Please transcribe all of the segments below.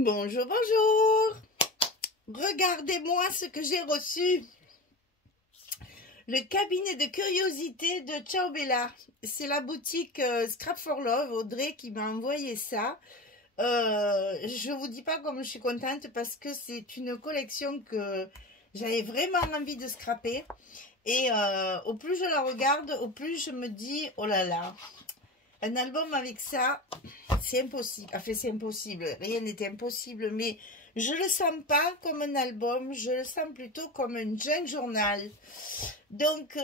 Bonjour, bonjour. Regardez-moi ce que j'ai reçu. Le cabinet de curiosité de Ciao Bella. C'est la boutique Scrap for Love, Audrey, qui m'a envoyé ça. Je vous dis pas comme je suis contente parce que c'est une collection que j'avais vraiment envie de scraper. Et au plus je la regarde, au plus je me dis, oh là là, un album avec ça, c'est impossible. Enfin, c'est impossible. Rien n'est impossible, mais je le sens pas comme un album. Je le sens plutôt comme un junk journal. Donc,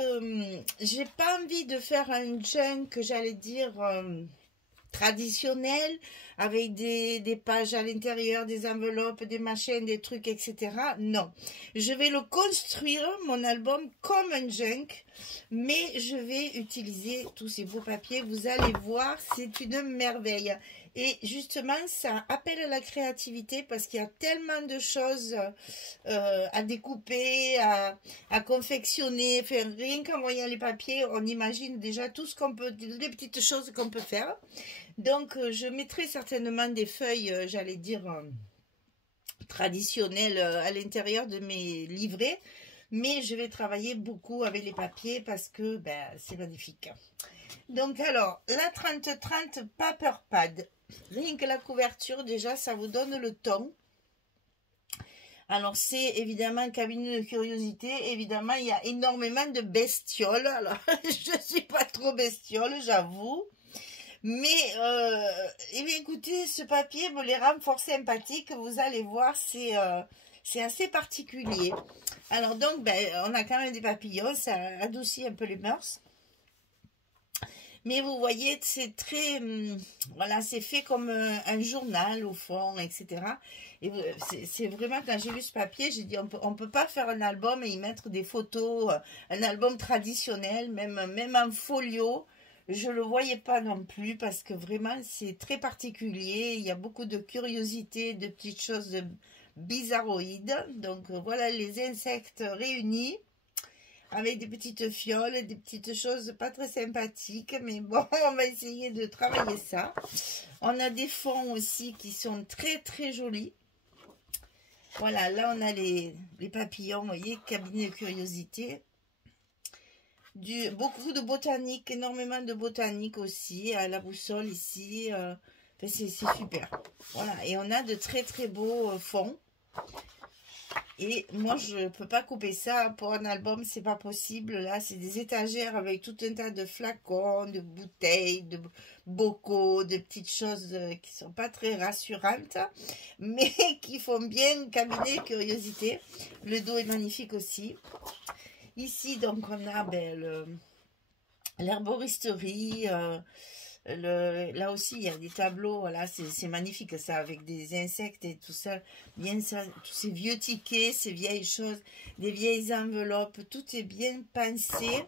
j'ai pas envie de faire un junk, j'allais dire, traditionnel, avec des pages à l'intérieur, des enveloppes, des machines, des trucs, etc. Non. Je vais le construire, mon album, comme un junk, mais je vais utiliser tous ces beaux papiers. Vous allez voir, c'est une merveille. Et justement, ça appelle à la créativité parce qu'il y a tellement de choses à découper, à confectionner. Enfin, rien qu'en voyant les papiers, on imagine déjà tout ce qu'on peut, les petites choses qu'on peut faire. Donc, je mettrai certainement des feuilles, j'allais dire, traditionnelles à l'intérieur de mes livrets. Mais je vais travailler beaucoup avec les papiers parce que ben, c'est magnifique. Donc, alors, la 30-30 Paper Pad. Rien que la couverture, déjà, ça vous donne le ton. Alors, c'est évidemment un cabinet de curiosité. Évidemment, il y a énormément de bestioles. Alors, je ne suis pas trop bestiole, j'avoue. Mais, eh bien, écoutez, ce papier me les rend fort sympathiques. Vous allez voir, c'est assez particulier. Alors, donc, ben, on a quand même des papillons. Ça adoucit un peu les mœurs. Mais vous voyez, c'est très, voilà, c'est fait comme un journal au fond, etc. Et c'est vraiment, quand j'ai vu ce papier, j'ai dit, on peut pas faire un album et y mettre des photos, un album traditionnel, même en folio. Je le voyais pas non plus parce que vraiment, c'est très particulier. Il y a beaucoup de curiosités, de petites choses bizarroïdes. Donc, voilà les insectes réunis, avec des petites fioles, des petites choses pas très sympathiques, mais bon, on va essayer de travailler ça. On a des fonds aussi qui sont très très jolis. Voilà, là on a les papillons, vous voyez, cabinet de curiosité. Beaucoup de botanique, énormément de botanique aussi, à la boussole ici. C'est super. Voilà, et on a de très très beaux fonds. Et moi, je ne peux pas couper ça pour un album, c'est pas possible. Là, c'est des étagères avec tout un tas de flacons, de bouteilles, de bocaux, de petites choses qui sont pas très rassurantes, mais qui font bien cabinet curiosité. Le dos est magnifique aussi. Ici, donc, on a ben, l'herboristerie. Là aussi, il y a des tableaux, voilà, c'est magnifique ça, avec des insectes et tout ça, bien ça, tous ces vieux tickets, ces vieilles choses, des vieilles enveloppes, tout est bien pensé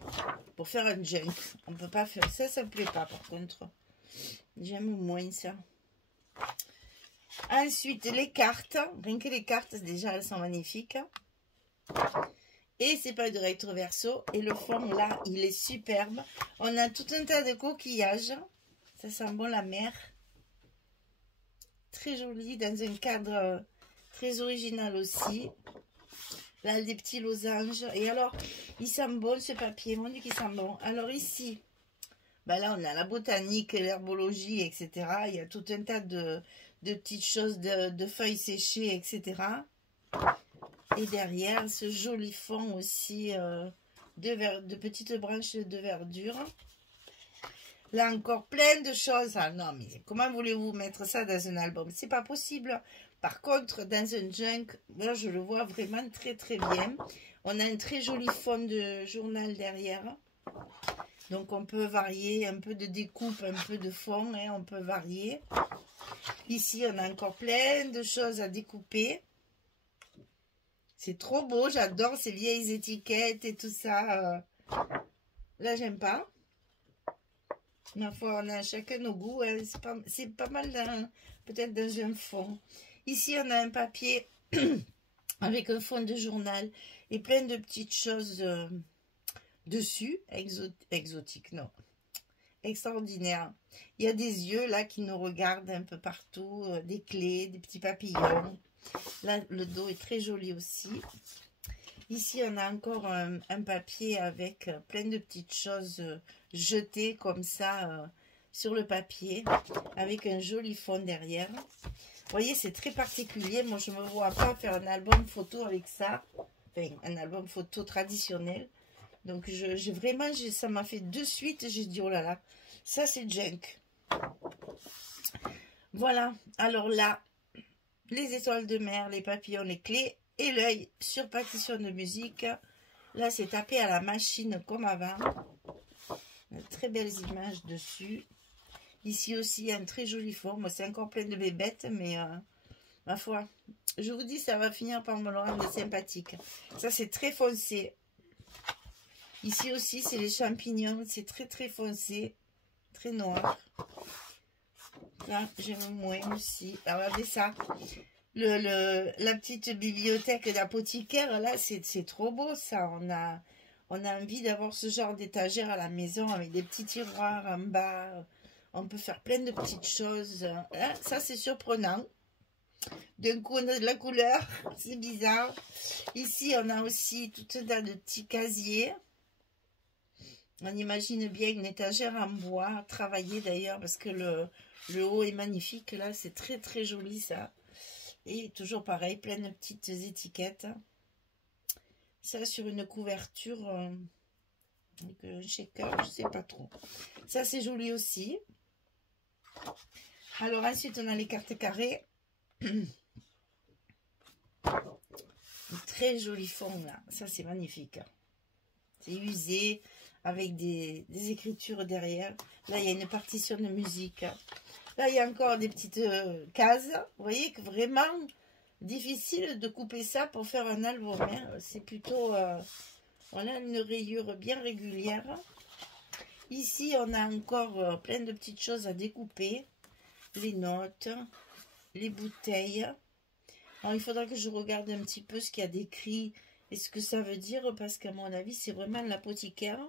pour faire un junk. On peut pas faire ça, ça me plaît pas par contre. J'aime moins ça. Ensuite, les cartes, rien que les cartes, déjà, elles sont magnifiques. Et c'est pas du recto verso. Et le fond, là, il est superbe. On a tout un tas de coquillages. Ça sent bon la mer. Très joli, dans un cadre très original aussi. Là, des petits losanges. Et alors, il sent bon ce papier. Mon Dieu, qu'il sent bon. Alors ici, ben là, on a la botanique, l'herbologie, etc. Il y a tout un tas de petites choses, de feuilles séchées, etc. Et derrière, ce joli fond aussi de petites branches de verdure. Là encore, plein de choses. Ah non, mais comment voulez-vous mettre ça dans un album? C'est pas possible. Par contre, dans un junk, là, je le vois vraiment très très bien. On a un très joli fond de journal derrière. Donc, on peut varier un peu de découpe, un peu de fond. Hein, on peut varier. Ici, on a encore plein de choses à découper. C'est trop beau. J'adore ces vieilles étiquettes et tout ça. Là, j'aime pas. Ma foi, on a chacun nos goûts. Hein. C'est pas mal peut-être dans un fond. Ici, on a un papier avec un fond de journal et plein de petites choses dessus. Exotiques, non. extraordinaire. Il y a des yeux là qui nous regardent un peu partout, des clés, des petits papillons. Là, le dos est très joli aussi. Ici, on a encore un papier avec plein de petites choses jetées comme ça sur le papier, avec un joli fond derrière. Vous voyez, c'est très particulier. Moi, je ne me vois pas faire un album photo avec ça. Enfin, un album photo traditionnel. Donc, vraiment, ça m'a fait de suite. J'ai dit, oh là là, ça, c'est junk. Voilà. Alors là, les étoiles de mer, les papillons, les clés et l'œil sur partition de musique. Là, c'est tapé à la machine comme avant. Très belles images dessus. Ici aussi, un très joli fond. Moi, c'est encore plein de bébêtes, mais ma foi, je vous dis, ça va finir par me le rendre sympathique. Ça, c'est très foncé. Ici aussi, c'est les champignons. C'est très, très foncé. Très noir. Là, j'aime moins aussi. Alors, regardez ça. La petite bibliothèque d'apothicaire, là, c'est trop beau, ça. On a envie d'avoir ce genre d'étagère à la maison avec des petits tiroirs en bas. On peut faire plein de petites choses. Là, ça, c'est surprenant. D'un coup, on a de la couleur. C'est bizarre. Ici, on a aussi tout un tas de petits casiers. On imagine bien une étagère en bois, travaillée d'ailleurs, parce que le haut est magnifique. Là, c'est très, très joli, ça. Et toujours pareil, plein de petites étiquettes. Ça, sur une couverture, avec un shaker, je sais pas trop. Ça, c'est joli aussi. Alors, ensuite, on a les cartes carrées. Très joli fond, là. Ça, c'est magnifique. C'est usé, avec des écritures derrière. Là, il y a une partition de musique. Là, il y a encore des petites cases. Vous voyez que vraiment difficile de couper ça pour faire un album. Hein. C'est plutôt... on a une rayure bien régulière. Ici, on a encore plein de petites choses à découper. Les notes, les bouteilles. Alors, il faudra que je regarde un petit peu ce qu'il y a décrit et ce que ça veut dire, parce qu'à mon avis, c'est vraiment de l'apothicaire.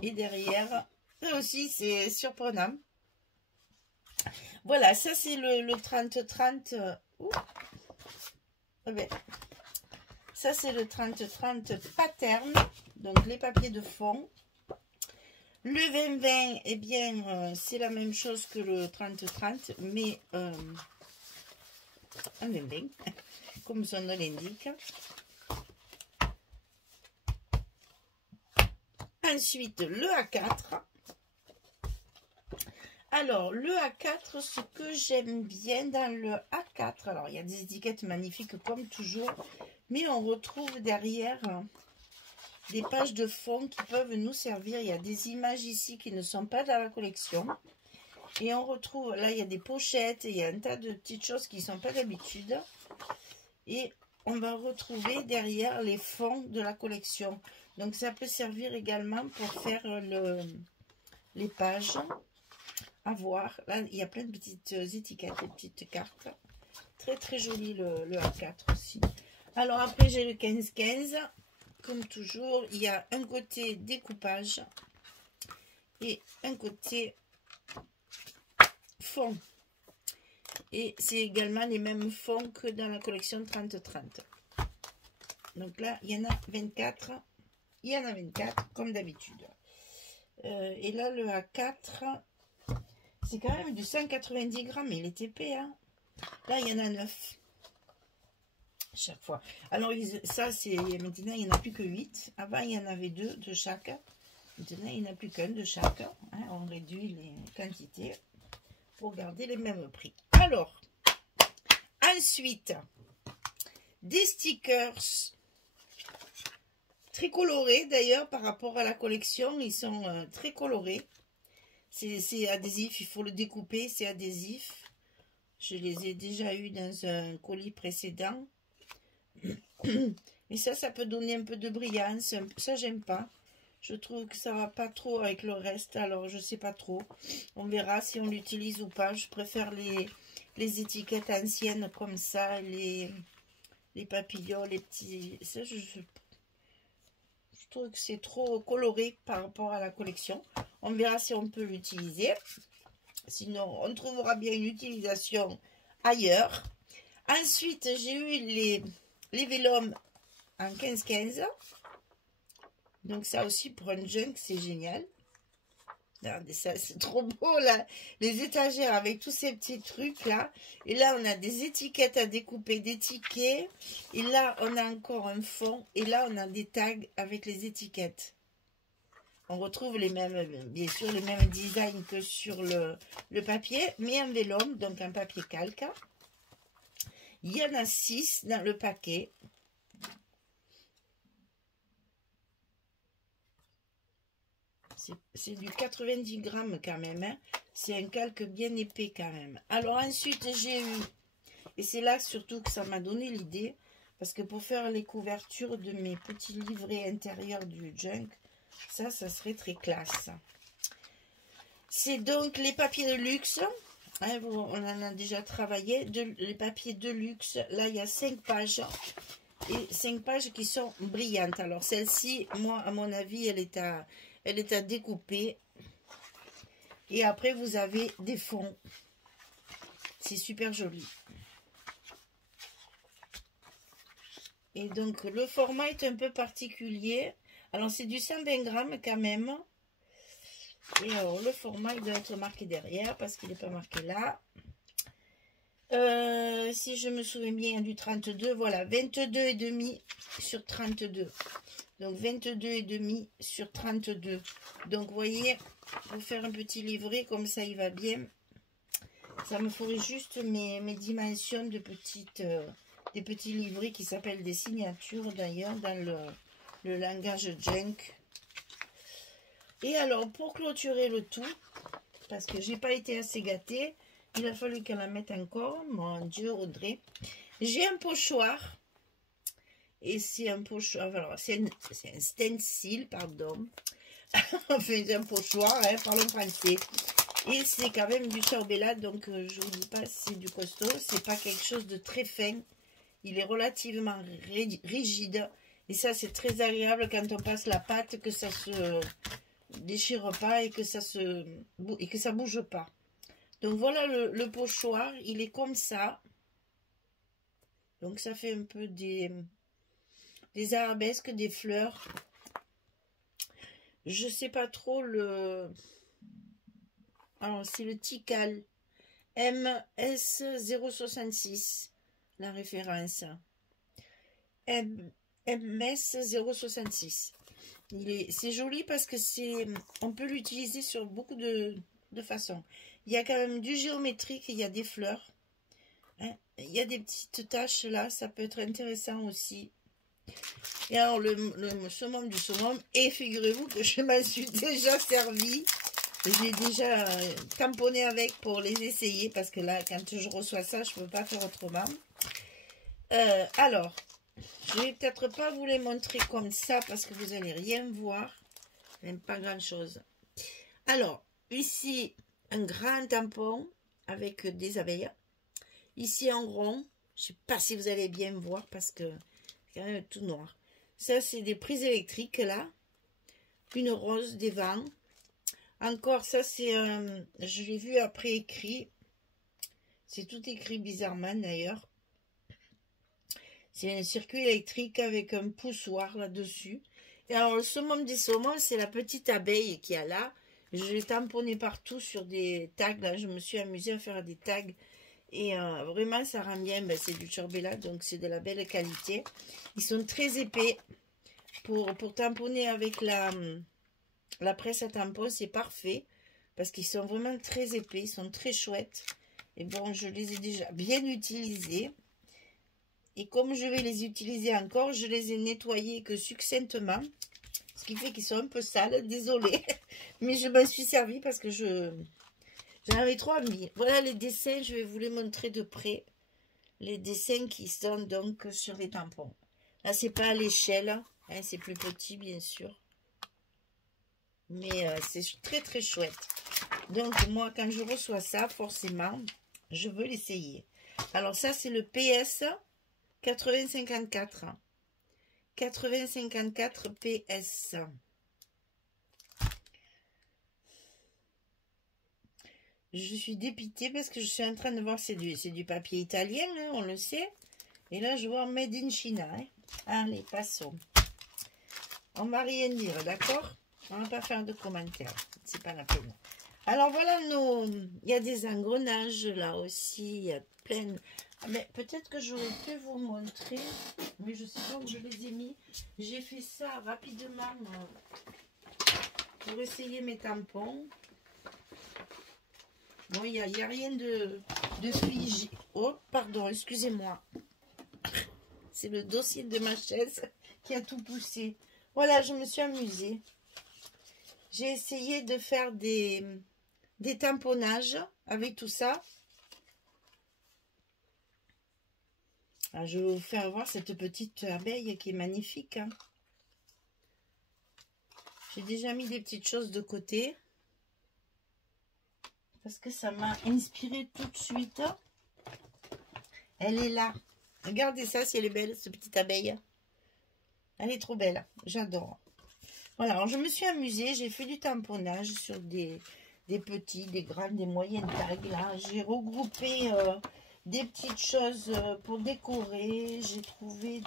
Et derrière, là aussi, c'est surprenant. Voilà, ça, c'est le 30-30. Ça, c'est le 30-30 pattern. Donc, les papiers de fond. Le 20-20, eh bien, c'est la même chose que le 30-30, mais un 20-20, comme son nom l'indique. Ensuite, le A4. Alors, le A4, ce que j'aime bien dans le A4, alors il y a des étiquettes magnifiques comme toujours, mais on retrouve derrière des pages de fond qui peuvent nous servir. Il y a des images ici qui ne sont pas dans la collection. Et on retrouve, là il y a des pochettes, et il y a un tas de petites choses qui ne sont pas d'habitude. Et on va retrouver derrière les fonds de la collection. Donc ça peut servir également pour faire les pages à voir. Là il y a plein de petites étiquettes, des petites cartes. Très très joli le A4 aussi. Alors après j'ai le 15-15. Comme toujours, il y a un côté découpage et un côté fond. Et c'est également les mêmes fonds que dans la collection 30-30. Donc là, il y en a 24. Il y en a 24, comme d'habitude. Et là, le A4, c'est quand même du 190 grammes. Il est épais. Hein. Là, il y en a 9. Chaque fois. Alors, ça, c'est maintenant, il n'y en a plus que 8. Avant, il y en avait 2 de chaque. Maintenant, il n'y en a plus qu'un de chaque. Hein. On réduit les quantités pour garder les mêmes prix. Alors, ensuite, des stickers très colorés d'ailleurs par rapport à la collection. Ils sont très colorés. C'est adhésif, il faut le découper, c'est adhésif. Je les ai déjà eu dans un colis précédent. Et ça peut donner un peu de brillance. Ça, j'aime pas. Je trouve que ça va pas trop avec le reste. Alors, je sais pas trop. On verra si on l'utilise ou pas. Je préfère les étiquettes anciennes comme ça. Les papillons, les petits... Ça, je Je trouve que c'est trop coloré par rapport à la collection. On verra si on peut l'utiliser. Sinon, on trouvera bien une utilisation ailleurs. Ensuite, j'ai eu les Vélum en 15-15. Donc ça aussi, pour un junk, c'est génial. Regardez ça, c'est trop beau là. Les étagères avec tous ces petits trucs là. Et là, on a des étiquettes à découper, des tickets. Et là, on a encore un fond. Et là, on a des tags avec les étiquettes. On retrouve les mêmes, bien sûr, les mêmes designs que sur le papier. Mais un vélum, donc un papier calque. Il y en a 6 dans le paquet. C'est du 90 grammes quand même. Hein. C'est un calque bien épais quand même. Alors ensuite, j'ai eu, et c'est là surtout que ça m'a donné l'idée, parce que pour faire les couvertures de mes petits livrets intérieurs du junk, ça serait très classe. C'est donc les papiers de luxe. Hein, on en a déjà travaillé. Les papiers de luxe, là, il y a 5 pages. Et 5 pages qui sont brillantes. Alors, celle-ci, moi, à mon avis, elle est à découper. Et après, vous avez des fonds. C'est super joli. Et donc, le format est un peu particulier. Alors, c'est du 120 grammes quand même. Et alors, le format, il doit être marqué derrière parce qu'il n'est pas marqué là. Si je me souviens bien du 32, voilà, 22,5 sur 32. Donc 22,5 sur 32. Donc vous voyez, pour faire un petit livret comme ça, il va bien. Ça me ferait juste mes dimensions de des petits livrets qui s'appellent des signatures d'ailleurs dans le langage junk. Et alors pour clôturer le tout, parce que j'ai pas été assez gâtée, il a fallu qu'elle la mette encore. Mon Dieu, Audrey. J'ai un pochoir. Et c'est un pochoir. Alors, c'est un stencil, pardon. Enfin, c'est un pochoir, hein, parlons français. Et c'est quand même du sorbella. Donc, je vous dis pas si c'est du costaud. C'est pas quelque chose de très fin. Il est relativement rigide. Et ça, c'est très agréable quand on passe la pâte, que ça se déchire pas et que ça bouge pas. Donc voilà le pochoir, il est comme ça. Donc ça fait un peu des arabesques, des fleurs. Je sais pas trop le... Alors c'est le Tikal MS066, la référence. MS066. C'est joli parce que on peut l'utiliser sur beaucoup de façons. Il y a quand même du géométrique, il y a des fleurs. Hein, il y a des petites taches là, ça peut être intéressant aussi. Et alors le summum du summum, et figurez-vous que je m'en suis déjà servi. J'ai déjà tamponné avec pour les essayer parce que là, quand je reçois ça, je ne peux pas faire autrement. Alors, je vais peut-être pas vous les montrer comme ça parce que vous n'allez rien voir. Même pas grand-chose. Alors, ici, un grand tampon avec des abeilles. Ici, en rond. Je ne sais pas si vous allez bien voir parce que c'est quand même tout noir. Ça, c'est des prises électriques, là. Une rose, des vents. Encore, ça, c'est... je l'ai vu après écrit. C'est tout écrit bizarrement, d'ailleurs. C'est un circuit électrique avec un poussoir là-dessus. Et alors, le summum des summums, c'est la petite abeille qu'il y a là. Je l'ai tamponné partout sur des tags. Là, je me suis amusée à faire des tags. Et vraiment, ça rend bien. Ben, c'est du Sorbella, donc c'est de la belle qualité. Ils sont très épais. Pour tamponner avec la presse à tampon, c'est parfait. Parce qu'ils sont vraiment très épais. Ils sont très chouettes. Et bon, je les ai déjà bien utilisés. Et comme je vais les utiliser encore, je les ai nettoyés que succinctement. Ce qui fait qu'ils sont un peu sales, désolée. Mais je m'en suis servi parce que j'en avais trop envie. Voilà les dessins, je vais vous les montrer de près. Les dessins qui sont donc sur les tampons. Là, c'est pas à l'échelle, hein, c'est plus petit bien sûr. Mais c'est très très chouette. Donc moi, quand je reçois ça, forcément, je veux l'essayer. Alors ça, c'est le PS 8054. 8054 PS. Je suis dépitée parce que je suis en train de voir, c'est du papier italien, hein, on le sait. Et là, je vois Made in China. Hein. Allez, passons. On va rien dire, d'accord? On va pas faire de commentaires. C'est pas la peine. Alors, voilà nos... Il y a des engrenages là aussi. Il y a plein... Mais peut-être que j'aurais pu vous montrer. Mais je sais pas où je les ai mis. J'ai fait ça rapidement pour essayer mes tampons. Bon, il n'y a rien de figé. Oh, pardon, excusez-moi. C'est le dossier de ma chaise qui a tout poussé. Voilà, je me suis amusée. J'ai essayé de faire des tamponnages avec tout ça. Alors, je vais vous faire voir cette petite abeille qui est magnifique. Hein. J'ai déjà mis des petites choses de côté. Parce que ça m'a inspiré tout de suite. Elle est là. Regardez ça, si elle est belle, cette petite abeille. Elle est trop belle. J'adore. Voilà, alors je me suis amusée. J'ai fait du tamponnage sur des petits, des grandes, des moyennes tailles. Là, j'ai regroupé des petites choses pour décorer. J'ai trouvé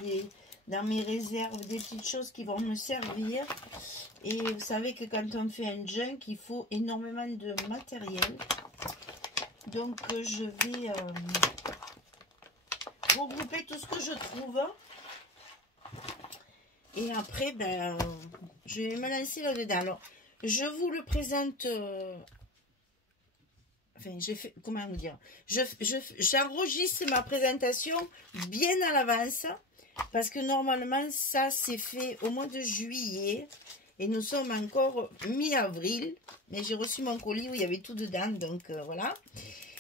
dans mes réserves des petites choses qui vont me servir. Et vous savez que quand on fait un junk, il faut énormément de matériel. Donc, je vais regrouper tout ce que je trouve. Et après, ben, je vais me lancer là-dedans. Alors, je vous le présente... Enfin, j'ai fait... Comment vous dire? J'enregistre ma présentation bien à l'avance. Parce que normalement, ça, c'est fait au mois de juillet. Et nous sommes encore mi-avril. Mais j'ai reçu mon colis où il y avait tout dedans. Donc, voilà.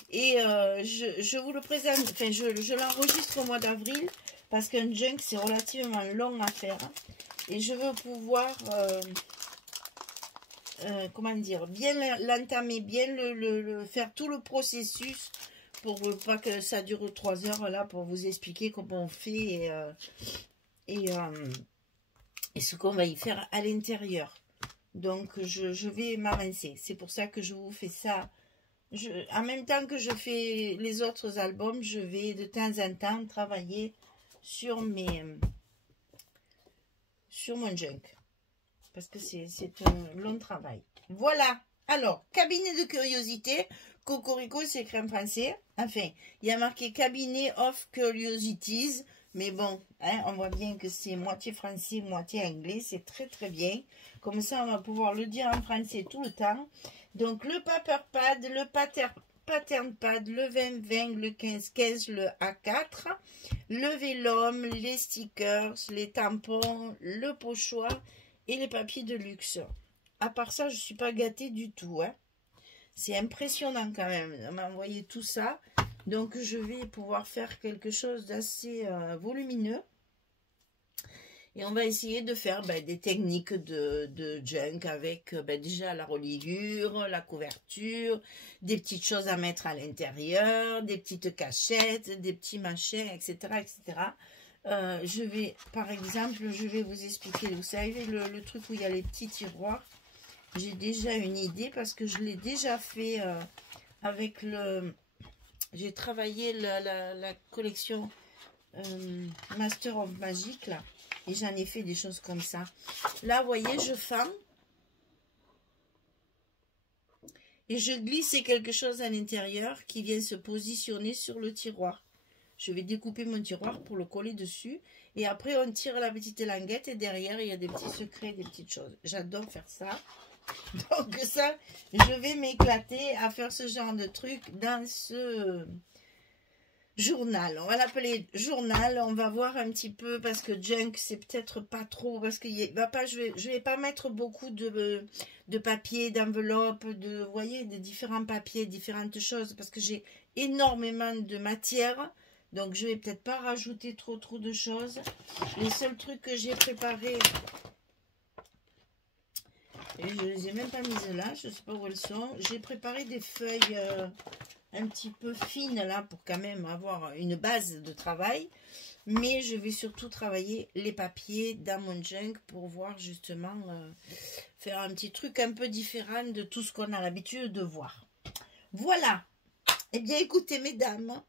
Et je vous le présente. Enfin, je l'enregistre au mois d'avril. Parce qu'un junk, c'est relativement long à faire. Et je veux pouvoir... comment dire, bien l'entamer, bien faire tout le processus pour pas que ça dure 3 heures là pour vous expliquer comment on fait et ce qu'on va y faire à l'intérieur. Donc je vais m'avancer. C'est pour ça que je vous fais ça. En même temps que je fais les autres albums, je vais de temps en temps travailler sur mon junk. Parce que c'est un long travail. Voilà. Alors, cabinet de curiosité. Cocorico, c'est écrit en français. Enfin, il y a marqué cabinet of curiosities. Mais bon, hein, on voit bien que c'est moitié français, moitié anglais. C'est très très bien. Comme ça, on va pouvoir le dire en français tout le temps. Donc, le paper pad, le pattern pad, le 20-20, le 15-15, le A4, le vélum, les stickers, les tampons, le pochoir et les papiers de luxe. À part ça, je ne suis pas gâtée du tout. Hein. C'est impressionnant quand même. On m'a envoyé tout ça. Donc, je vais pouvoir faire quelque chose d'assez volumineux. Et on va essayer de faire des techniques de junk avec déjà la reliure, la couverture, des petites choses à mettre à l'intérieur, des petites cachettes, des petits machins, etc. etc. Je vais, par exemple, je vais vous expliquer, vous savez, le truc où il y a les petits tiroirs. J'ai déjà une idée parce que je l'ai déjà fait avec le... J'ai travaillé la collection Master of Magic, là. Et j'en ai fait des choses comme ça. Là, vous voyez, je fends. Et je glisse quelque chose à l'intérieur qui vient se positionner sur le tiroir. Je vais découper mon tiroir pour le coller dessus. Et après, on tire la petite languette. Et derrière, il y a des petits secrets, des petites choses. J'adore faire ça. Donc ça, je vais m'éclater à faire ce genre de truc dans ce journal. On va l'appeler journal. On va voir un petit peu parce que junk, c'est peut-être pas trop. Parce que je vais pas mettre beaucoup de papier, d'enveloppe, vous voyez, de différents papiers, différentes choses. Parce que j'ai énormément de matière. Donc, je vais peut-être pas rajouter trop de choses. Les seuls trucs que j'ai préparés, et je les ai même pas mises là, je sais pas où elles sont. J'ai préparé des feuilles un petit peu fine là pour quand même avoir une base de travail. Mais je vais surtout travailler les papiers dans mon junk pour voir justement faire un petit truc un peu différent de tout ce qu'on a l'habitude de voir. Voilà. Eh bien écoutez mesdames,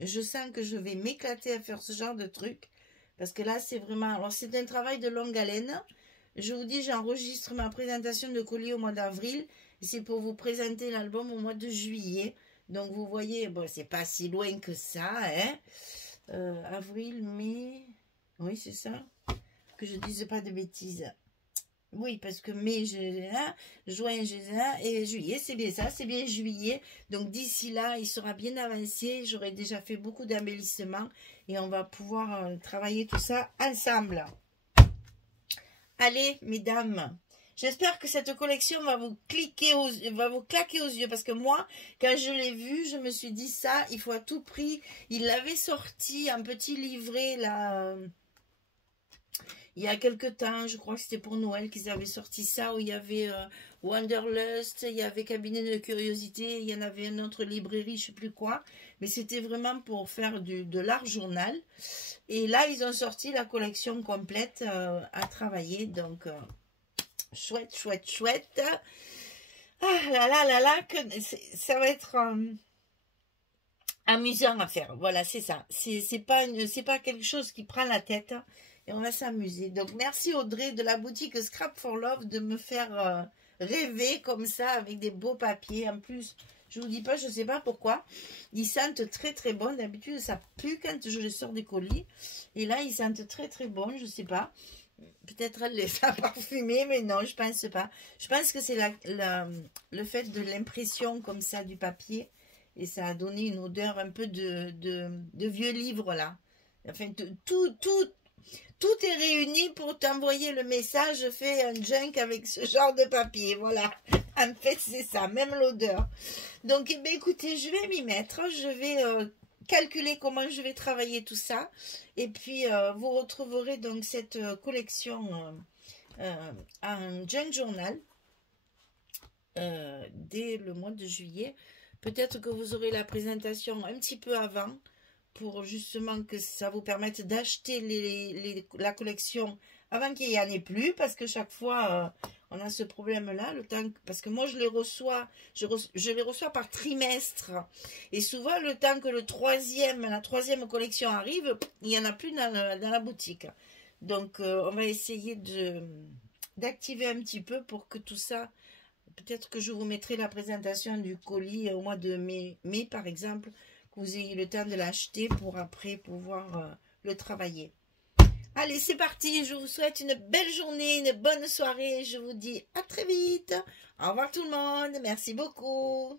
je sens que je vais m'éclater à faire ce genre de truc. Parce que là c'est vraiment... Alors c'est un travail de longue haleine. Je vous dis, j'enregistre ma présentation de colis au mois d'avril. C'est pour vous présenter l'album au mois de juillet. Donc vous voyez, bon, c'est pas si loin que ça, hein. Avril, mai, oui c'est ça, que je dise pas de bêtises. Oui, parce que mai, j'ai un, juin, j'ai un, et juillet, c'est bien ça, c'est bien juillet. Donc d'ici là, il sera bien avancé. J'aurai déjà fait beaucoup d'embellissements et on va pouvoir travailler tout ça ensemble. Allez, mesdames, j'espère que cette collection va vous claquer aux yeux, parce que moi, quand je l'ai vu, je me suis dit ça, il faut à tout prix. Il l'avait sorti un petit livret là, il y a quelque temps, je crois que c'était pour Noël qu'ils avaient sorti ça, où il y avait Wanderlust, il y avait Cabinet de Curiosité, il y en avait une autre librairie, je sais plus quoi, mais c'était vraiment pour faire de l'art journal. Et là, ils ont sorti la collection complète à travailler, donc chouette, chouette, chouette. Ah là là là là, que ça va être amusant à faire. Voilà, c'est ça. C'est pas quelque chose qui prend la tête. Et on va s'amuser. Donc, merci Audrey de la boutique Scrap for Love de me faire rêver comme ça avec des beaux papiers. En plus, je vous dis pas, je sais pas pourquoi. Ils sentent très très bon. D'habitude, ça pue quand je les sors des colis. Et là, ils sentent très très bon. Je sais pas. Peut-être elle les a parfumés, mais non, je pense pas. Je pense que c'est le fait de l'impression comme ça du papier. Et ça a donné une odeur un peu de vieux livre là. Enfin, tout est réuni pour t'envoyer le message. Je fais un junk avec ce genre de papier. Voilà. En fait, c'est ça. Même l'odeur. Donc, eh bien, écoutez, je vais m'y mettre. Je vais calculer comment je vais travailler tout ça. Et puis, vous retrouverez donc cette collection en junk journal dès le mois de juillet. Peut-être que vous aurez la présentation un petit peu avant, pour justement que ça vous permette d'acheter la collection avant qu'il n'y en ait plus, parce que chaque fois on a ce problème là, parce que moi je les reçois, je les reçois par trimestre, et souvent le temps que la troisième collection arrive, il n'y en a plus dans la boutique. Donc on va essayer d'activer un petit peu pour que tout ça, peut-être que je vous mettrai la présentation du colis au mois de mai par exemple, que vous ayez le temps de l'acheter pour après pouvoir le travailler. Allez, c'est parti. Je vous souhaite une belle journée, une bonne soirée. Je vous dis à très vite. Au revoir tout le monde. Merci beaucoup.